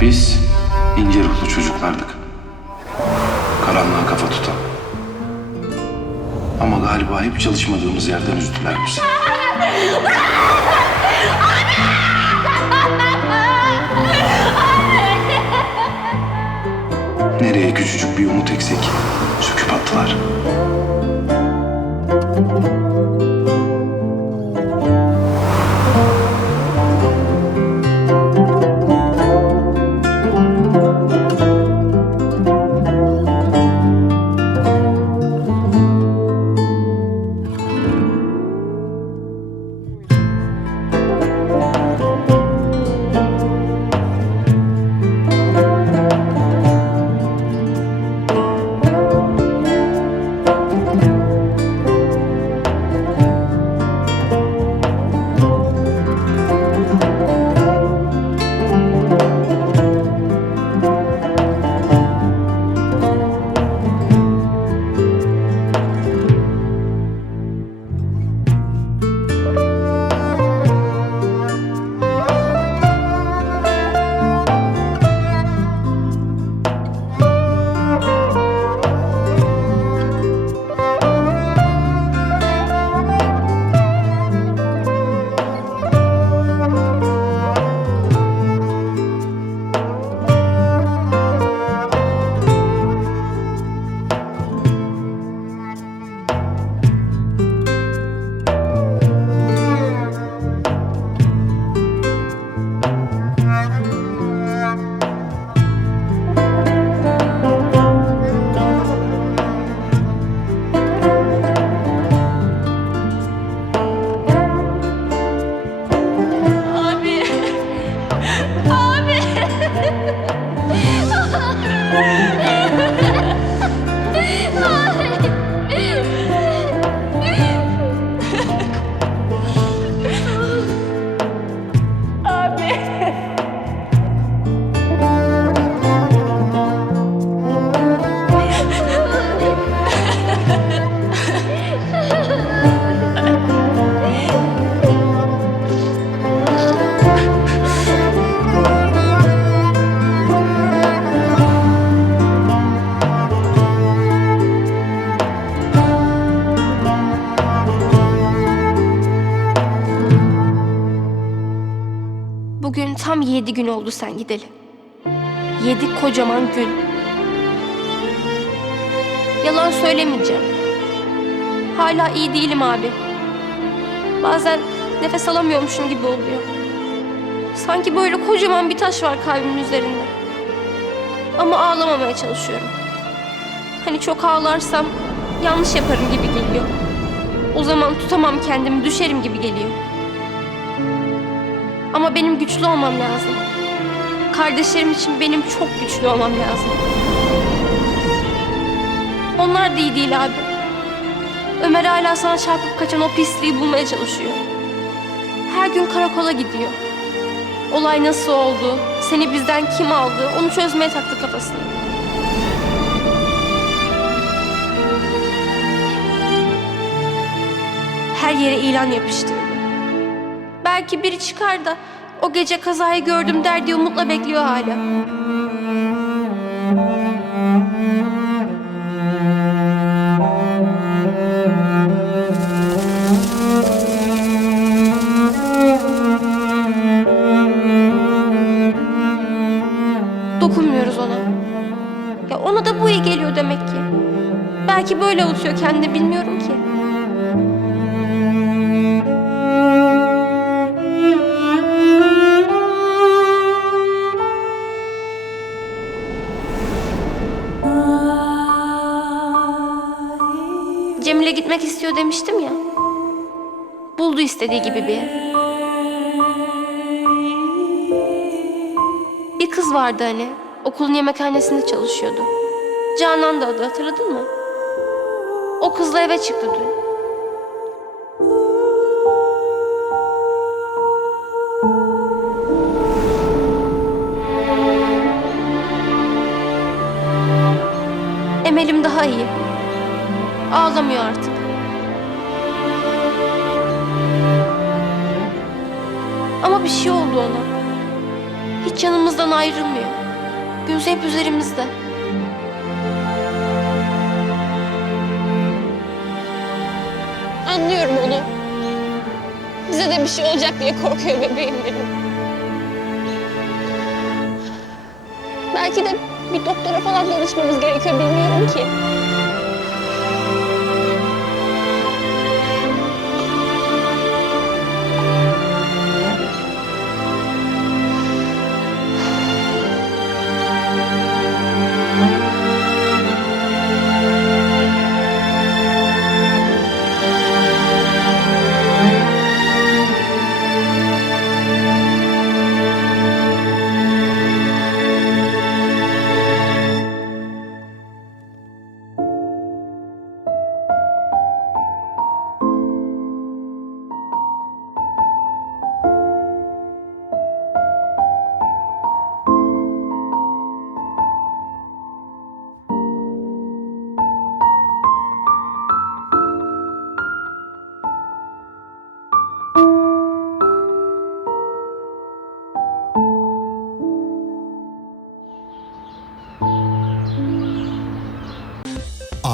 Biz ince ruhlu çocuklardık. Karanlığa kafa tutan. Ama galiba hep çalışmadığımız yerden üzdüler bizi. Nereye küçücük bir umut eksik, söküp attılar. Yedi gün oldu sen gideli. Yedi kocaman gün. Yalan söylemeyeceğim. Hala iyi değilim abi. Bazen nefes alamıyormuşum gibi oluyor. Sanki böyle kocaman bir taş var kalbimin üzerinde. Ama ağlamamaya çalışıyorum. Hani çok ağlarsam yanlış yaparım gibi geliyor. O zaman tutamam kendimi, düşerim gibi geliyor. Ama benim güçlü olmam lazım. Kardeşlerim için benim çok güçlü olmam lazım. Onlar da iyi değil abi. Ömer hala sana çarpıp kaçan o pisliği bulmaya çalışıyor. Her gün karakola gidiyor. Olay nasıl oldu, seni bizden kim aldı onu çözmeye taktı kafasını. Her yere ilan yapıştırdı. Belki biri çıkar da o gece kazayı gördüm der diye umutla bekliyor hala. Dokunmuyoruz ona. Ya ona da bu iyi geliyor demek ki. Belki böyle avutuyor kendini bilmiyorum ki. Cemile gitmek istiyor demiştim ya. Buldu istediği gibi bir ev. Bir kız vardı hani. Okulun yemekhanesinde çalışıyordu. Canan da adı hatırladın mı? O kızla eve çıktı dün. Emel'im daha iyi. Ağlamıyor artık. Ama bir şey oldu ona. Hiç yanımızdan ayrılmıyor. Gözü hep üzerimizde. Anlıyorum onu. Bize de bir şey olacak diye korkuyor bebeğim benim. Belki de bir doktora falan danışmamız gerekiyor bilmiyorum ki.